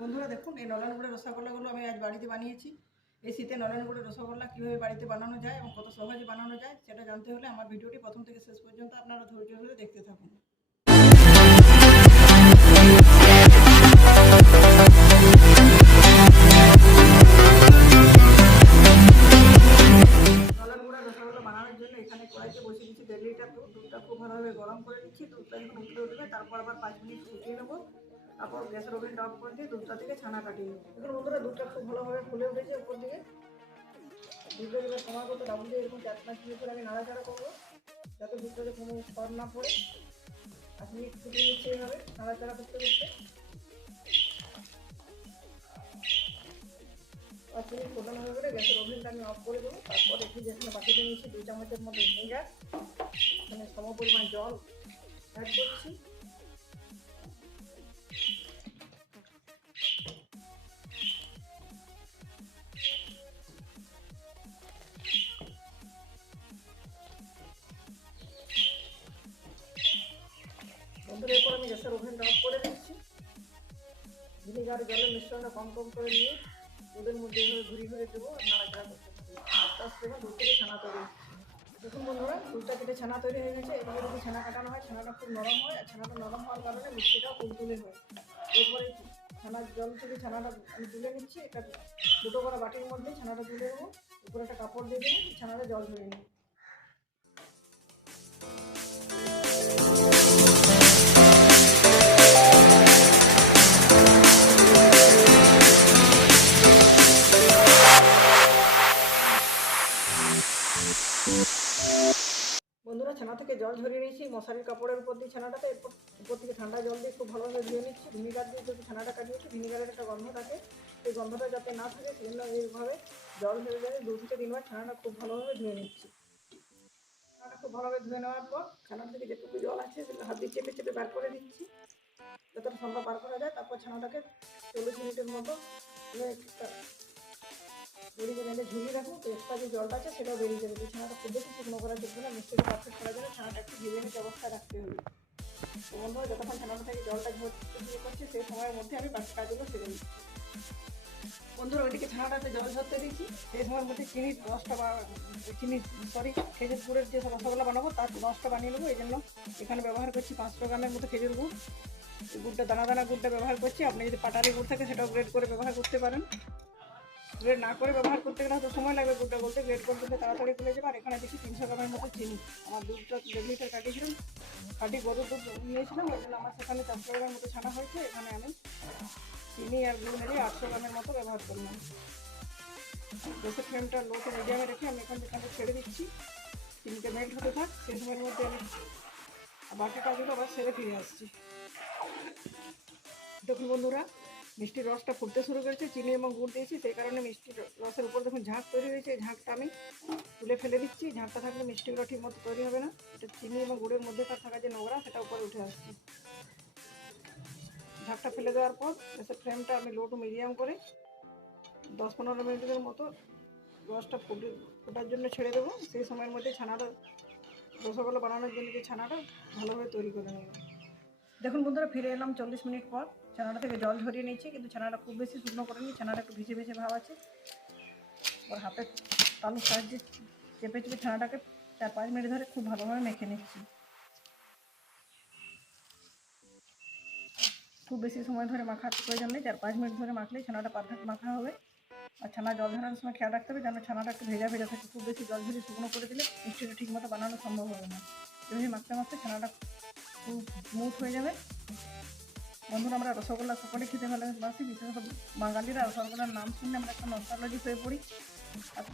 বন্ধুরা দেখুন, এই নলেন গুড়ের রসগোল্লাগুলো আমি আজ বাড়িতে বানিয়েছি। এই শীতে নলেন গুড়ের রসগোল্লা কীভাবে বাড়িতে বানানো যায় এবং কত সহজে বানানো যায় সেটা জানতে হলে আমার ভিডিওটি প্রথম থেকে শেষ পর্যন্ত আপনারা ধৈর্য ধরে দেখতে থাকুন। নলেন গুড়ের রসগোল্লা বানানোর জন্য এখানে কড়াইতে বসিয়ে দিচ্ছি 1.5 লিটার দুধ। দুধটা খুব ভালোভাবে গরম করে নিচ্ছি। দুধটা যখন উঠবে তারপর আবার 5 মিনিট ফুটিয়ে নেবো। তারপর গ্যাসের ওভেনটা অফ করে দিয়ে দুধটা থেকে ছানা কাটিয়ে নেবো। এখন বন্ধুরা দুধটা খুব ভালোভাবে ফুলে উঠেছে উপর দিকে। দুধটা এবার সময় মতো ডাবল দিয়ে এরকম 4-5 মিনিট করে আমি নাড়াচাড়া করবো যাতে দুধটাতে কোনো স্তর না পড়ে। 5 মিনিট ফুটিয়ে নিচ্ছে এইভাবে নাড়াচাড়া করতে করতে। 5 মিনিট ফোটানো হয়ে গেলে গ্যাসের ওভেনটা আমি অফ করে দেবো। তারপর একটু যেখানে বাটিতে নিয়েছি 2 চামচের মতো ভিনেগার, এখানে সম পরিমাণ জল অ্যাড করছি। বন্ধুরা এরপর আমি গ্যাসের ওভেনটা অফ করে দিচ্ছি। ভিনেগার জলের মিশ্রণটা কম কম করে নিয়ে দুধের মধ্যে এইভাবে ঘুরিয়ে দেবো আর নাড়াচাড়া করতে থাকবো। আস্তে আস্তে দুধ থেকে ছানা তৈরি। দেখুন বন্ধুরা, দুধটা কেটে ছানা তৈরি হয়ে গেছে। এভাবে যদি ছানা কাটানো হয় ছানাটা খুব নরম হয়, আর ছানাটা নরম হওয়ার কারণে মিষ্টিটাও তুলতুলে হয়। এরপরে ছানার জল থেকে ছানাটা আমি তুলে নিচ্ছি। এটা দুটো করে বাটির মধ্যে ছানাটা তুলে দেবো, উপরে একটা কাপড় দিয়ে দেবো, ছানাটা জল ঝরিয়ে নেবো। বন্ধুরা ছানা থেকে জল ঝরিয়ে নিয়েছি মশারির কাপড়ের উপর দিয়ে ছানাটাতে। এরপর উপর থেকে ঠান্ডা জল দিয়ে খুব ভালোভাবে ধুয়ে নিচ্ছি। ভিনিগার দিয়ে যদি ছানাটা কাটিয়েছি, ভিনিগারের একটা গন্ধ থাকে, সেই গন্ধটা যাতে না থাকে সেজন্য এইভাবে জল ঝরে যাবে 2 থেকে 3 বার ছানাটা খুব ভালোভাবে ধুয়ে নিচ্ছি। ছানাটা খুব ভালোভাবে ধুয়ে নেওয়ার পর ছানার থেকে যেটুকু জল আছে সেটা হাত দিয়ে চেপে চেপে বার করে দিচ্ছি যতটা সম্ভব বার করা যায়। তারপর ছানাটাকে 40 মিনিটের মতো বেরিয়ে যাবে, ঝুলিয়ে রাখবো। তো এক্সট্রা যে জলটা আছে সেটাও বেরিয়ে যাবে। ছানাটা খুব বেশি শুকনো করার জন্য না, মিষ্টিটা পারফেক্ট করার জন্য ছানাটা একটু ভিজে নিতে অবস্থায় রাখতে হবে। তো বন্ধুরা যতক্ষণ ছানাটা থেকে জলটা ঝরতে শুরু করছে সেই সময়ের মধ্যে আমি বাকি কাজগুলো সেরে নিচ্ছি। বন্ধুরা ওইদিকে ছানাটাতে জল ঝরতে দিচ্ছি, সেই সময়ের মধ্যে চিনির রসটা খেজুর গুড়ের যে রসগোল্লা বানাবো তার রসটা বানিয়ে নেবো। এই জন্য এখানে ব্যবহার করছি 500 গ্রামের মতো খেজুর গুড়। গুড়টা দানা দানা গুড়টা ব্যবহার করছি। আপনি যদি পাটালি গুড় থাকে সেটাও গ্রেড করে ব্যবহার করতে পারেন। গ্রেড না করে ব্যবহার করতে গেলে হয়তো সময় লাগবে গুড়টা বলতে, গ্রেড করতে গেলে তাড়াতাড়ি খুলে যাবে। আর এখানে দেখি 300 গ্রামের মতো চিনি। আমার দুধটা 1.5 লিটার কাটিয়েছিলাম, খাঁটি গরুর দুধ নিয়েছিলাম, ওই জন্য আমার সেখানে 400 গ্রামের মতো ছানা হয়েছে। এখানে আমি চিনি আর গুড় মিলিয়ে 800 গ্রামের মতো ব্যবহার করলাম। গ্যাসের ফ্লেমটা লো টু মিডিয়ামে রেখে আমি এখানে ছেড়ে দিচ্ছি। চিনিতে মেল্ট হতে থাক, সেই সময়ের মধ্যে আমি বাকি কাজগুলো আবার সেরে ফিরে আসছি। দেখুন বন্ধুরা, মিষ্টির রসটা ফুটতে শুরু করেছে। চিনি এবং গুড় দিয়েছি, সেই কারণে মিষ্টির রসের উপর দেখুন ঝাঁক তৈরি হয়েছে। এই ঝাঁকটা আমি তুলে ফেলে দিচ্ছি। ঝাঁকটা থাকলে মিষ্টিগুলো ঠিক মতো তৈরি হবে না। এটা চিনি এবং গুড়ের মধ্যে থাকা যে নোংরা সেটা উপরে উঠে আসছে। ঝাঁকটা ফেলে দেওয়ার পর গ্যাসের ফ্লেমটা আমি লো টু মিডিয়াম করে 10-15 মিনিটের মতো রসটা ফোটার জন্য ছেড়ে দেবো। সেই সময়ের মধ্যে ছানাটা রসগোল্লা বানানোর জন্য যে ছানাটা ভালোভাবে তৈরি করে নেব। দেখুন বন্ধুরা, ফিরে এলাম 40 মিনিট পর। ছানাটা থেকে জল ঝরিয়ে নিচ্ছি, কিন্তু ছানাটা খুব বেশি শুকনো করিনি। ছানাটা একটু ভিজে ভিজে ভাব আছে। ওর হাতের তালুর সাহায্যে চেপে চেপে ছানাটাকে 4-5 মিনিট ধরে খুব ভালোভাবে মেখে নিচ্ছি। খুব বেশি সময় ধরে মাখার প্রয়োজন নেই, 4-5 মিনিট ধরে মাখলেই ছানাটা পারফেক্ট মাখা হবে। আর ছানা জল ঝরানোর সময় খেয়াল রাখতে হবে যেন ছানাটা একটু ভেজা ভেজা থাকে। খুব বেশি জল ঝরিয়ে শুকনো করে দিলে মিষ্টিটা ঠিক মতো বানানো সম্ভব হবে না। এভাবে মাখতে মাখতে ছানাটা খুব স্মুথ হয়ে যাবে। বন্ধুরা, আমরা রসগোল্লা সকলে খেতে ভালোবাসি, বিশেষত বাঙালিরা। রসগোল্লার নাম শুনলে আমরা একটা নস্টালজিক হয়ে পড়ি। আর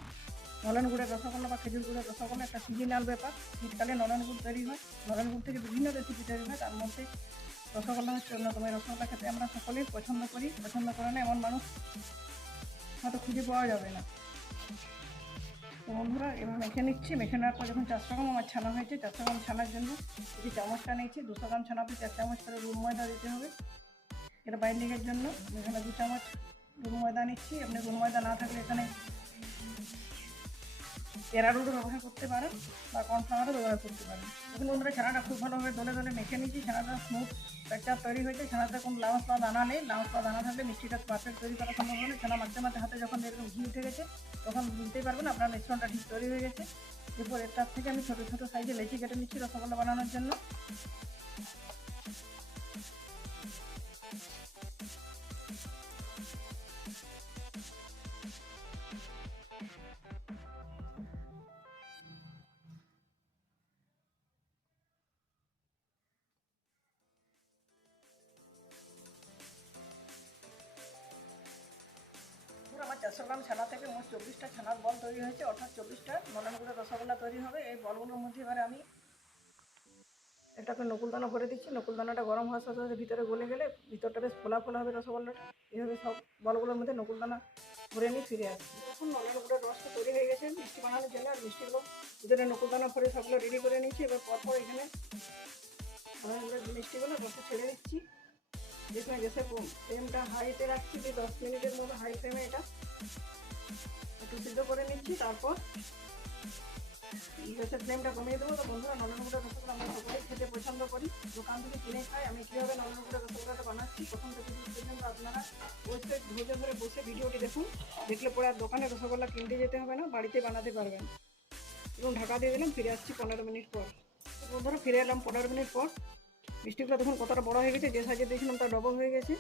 নলেন গুড়ের রসগোল্লা বা খেজুর গুড়ের রসগোল্লা একটা সিজনাল ব্যাপার। শীতকালে নলেন গুড় তৈরি হয়, নলেন গুড় থেকে বিভিন্ন রেসিপি তৈরি হয়, তার মধ্যে রসগোল্লা হচ্ছে অন্যতম। রসগোল্লা খেতে আমরা সকলেই পছন্দ করি। পছন্দ করে না এমন মানুষ হয়তো খুঁজে পাওয়া যাবে না। তো বন্ধুরা এবার মেখে নিচ্ছি। মেখে নেওয়ার পর যখন 400 গ্রাম আমার ছানা হয়েছে, 400 গ্রাম ছানার জন্য যে চামচটা নিয়েছি 200 গ্রাম ছানাতে 4 চামচ করে রুম ময়দা দিতে হবে। এটা বাইন্ডিংয়ের জন্য এখানে 2 চামচ রুম ময়দা নিচ্ছি। আপনি রুম ময়দা না থাকলে এখানে এরারুটও ব্যবহার করতে পারেন বা কর্নফ্লাওয়ারও ব্যবহার করতে পারেন। এখন বন্ধুরা ছানাটা খুব ভালোভাবে দলে দলে মেখে নিয়েছি, ছানাটা স্মুথ টেক্সচার তৈরি হয়েছে। ছানাতে কোনো লাউস বা দানা নেই, লাউস বা দানা থাকলে মিষ্টিটা পারফেক্ট তৈরি করা সম্ভব হবে না। ছানা মাখতে মাখতে হাতে যখন এরকম ঘি উঠে গেছে তখন বুঝতেই পারবেন আপনার মিশ্রণটা ঠিক তৈরি হয়ে গেছে। এরপর এটার থেকে আমি ছোটো ছোটো সাইজে লেচি কেটে নিচ্ছি রসগোল্লা বানানোর জন্য। আমার 400 গ্রাম ছানা থেকে মোট 24টা ছানার বল তৈরি হয়েছে, অর্থাৎ 24টা নলেন গুঁড়ো রসগোল্লা তৈরি হবে। এই বলগুলোর মধ্যে এবারে আমি এটাকে নকুলদানা ভরে দিচ্ছি। নকুলদানাটা গরম হওয়ার সাথে সাথে ভিতরে গলে গেলে ভিতরটা বেশ ফোলা ফোলা হবে রসগোল্লাটা। এইভাবে সব বলগুলোর মধ্যে নকুলদানা ভরে নিয়ে ফিরে আসছি। এখন নলেন গুঁড়োর রসটা তৈরি হয়ে গেছে মিষ্টি বানানোর জন্য। আর মিষ্টিগুলো ভিতরে নকুলদানা ভরে সবগুলো রেডি করে নিচ্ছি। এবার পরপর এখানে নলেন গুঁড়োর মিষ্টিগুলো রসে ছেড়ে দিচ্ছি। যেখানে গ্যাসের ফ্লেমটা হাইতে রাখছি, 10 মিনিটের মতো হাই ফ্লেমে এটা একটু সিদ্ধ করে নিচ্ছি। তারপর গ্যাসের ফ্লেমটা কমিয়ে দেবো। তো বন্ধুরা, নলেন গুঁড়ো রসগোল্লা আমরা সকলেই খেতে পছন্দ করি, দোকান থেকে কিনে খাই। আমি কীভাবে নলেন গুঁড়ো রসগোল্লাটা বানাচ্ছি প্রথম থেকে পর্যন্ত আপনারা অবশ্যই ধৈর্য ধরে বসে ভিডিওটি দেখুন। দেখলে পরে আর দোকানে রসগোল্লা কিনতে যেতে হবে না, বাড়িতে বানাতে পারবেন। এবং ঢাকা দিয়ে দিলাম, ফিরে আসছি 15 মিনিট পর। তো বন্ধুরা, ফিরে এলাম 15 মিনিট পর। মিষ্টিগুলো দেখুন কতটা বড় হয়ে গেছে, যে সাইজে দিয়েছিলাম তার ডবল হয়ে গেছে।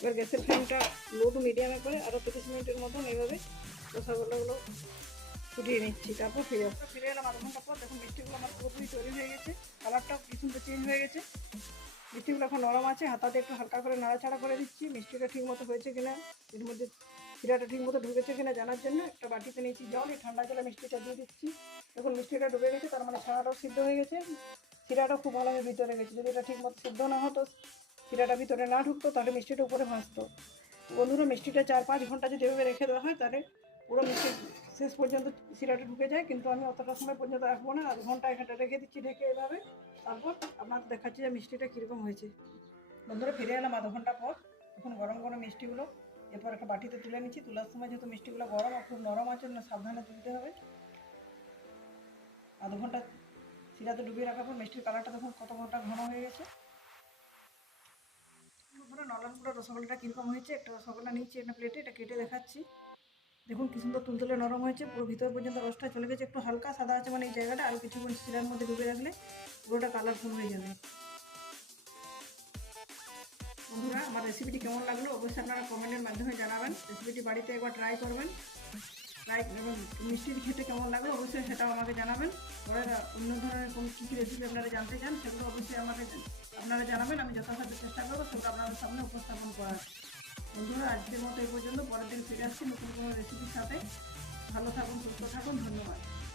এবার গ্যাসের ফ্লেমটা লো টু মিডিয়ামে করে আরও 30 মিনিটের মতন এইভাবে রসগোল্লাগুলো ফুটিয়ে নিচ্ছি। তারপর ফিরে এলাম আধ ঘন্টা পর। দেখুন মিষ্টিগুলো আমার পুরোপুরি তৈরি হয়ে গেছে, কালারটাও কি সুন্দর চেঞ্জ হয়ে গেছে। মিষ্টিগুলো এখন নরম আছে, হাতাতে একটু হালকা করে নাড়াচাড়া করে দিচ্ছি। মিষ্টিটা ঠিক মতো হয়েছে কিনা, এর মধ্যে শিরাটা ঠিক মতো ঢুকেছে কিনা জানার জন্য একটা বাটিতে নিয়েছি জল। এই ঠান্ডা জলে মিষ্টিটা দিয়ে দিচ্ছি। দেখুন মিষ্টিটা ডুবে গেছে, তার মানে ছানাটাও সিদ্ধ হয়ে গেছে, শিরাটাও খুব ভালোভাবে ভিতরে গেছে। যদি এটা ঠিক মতো সিদ্ধ না হতো, শিরাটা ভিতরে না ঢুকতো, তাহলে মিষ্টিটা উপরে ভাসতো। বন্ধুরা, মিষ্টিটা 4-5 ঘন্টা যদি এভাবে রেখে দেওয়া হয় তাহলে পুরো মিষ্টি শেষ পর্যন্ত শিরাটা ঢুকে যায়। কিন্তু আমি অতটা সময় পর্যন্ত রাখবো না, আধ ঘন্টা এখানটা রেখে দিচ্ছি ঢেকে এভাবে। তারপর আপনার দেখাচ্ছি যে মিষ্টিটা কীরকম হয়েছে। বন্ধুরা, ফিরে এলাম আধ ঘন্টা পর। এখন গরম গরম মিষ্টিগুলো এরপর একটা বাটিতে তুলে নিচ্ছি। তোলার সময় যেহেতু মিষ্টিগুলো গরম আর খুব নরম আছে, না সাবধানে তুলতে হবে। আধ ঘন্টা শিরাতে ডুবিয়ে রাখার পর মিষ্টির কালারটা দেখুন কতটা ঘন হয়ে গেছে। নলেন গুঁড়ো রসগোল্লাটা কীরকম হয়েছে, একটা রসগোল্লা নিচ্ছি একটা প্লেটে, এটা কেটে দেখাচ্ছি। দেখুন কি সুন্দর তুলতুলে নরম হয়েছে, পুরো ভিতর পর্যন্ত রসটা চলে গেছে। একটু হালকা সাদা আছে মানে এই জায়গাটা, আর কিছুক্ষণ শিরার মধ্যে ডুবে রাখলে পুরোটা কালারফুল হয়ে যাবে। বন্ধুরা, আমার রেসিপিটি কেমন লাগলো অবশ্যই আপনারা কমেন্টের মাধ্যমে জানাবেন। রেসিপিটি বাড়িতে একবার ট্রাই করবেন, এবং মিষ্টির খেতে কেমন লাগলো অবশ্যই সেটাও আমাকে জানাবেন। পরে অন্য ধরনের কোন কী কী রেসিপি আপনারা জানতে চান সেগুলো অবশ্যই আমাকে আপনারা জানাবেন। আমি যথাসাধ্য চেষ্টা করবো সেগুলো আপনাদের সামনে উপস্থাপন করার। বন্ধুরা, আজকের মতো এই পর্যন্ত। পরের দিন ফিরে আসছি নতুন কোনো রেসিপির সাথে। ভালো থাকুন, সুস্থ থাকুন, ধন্যবাদ।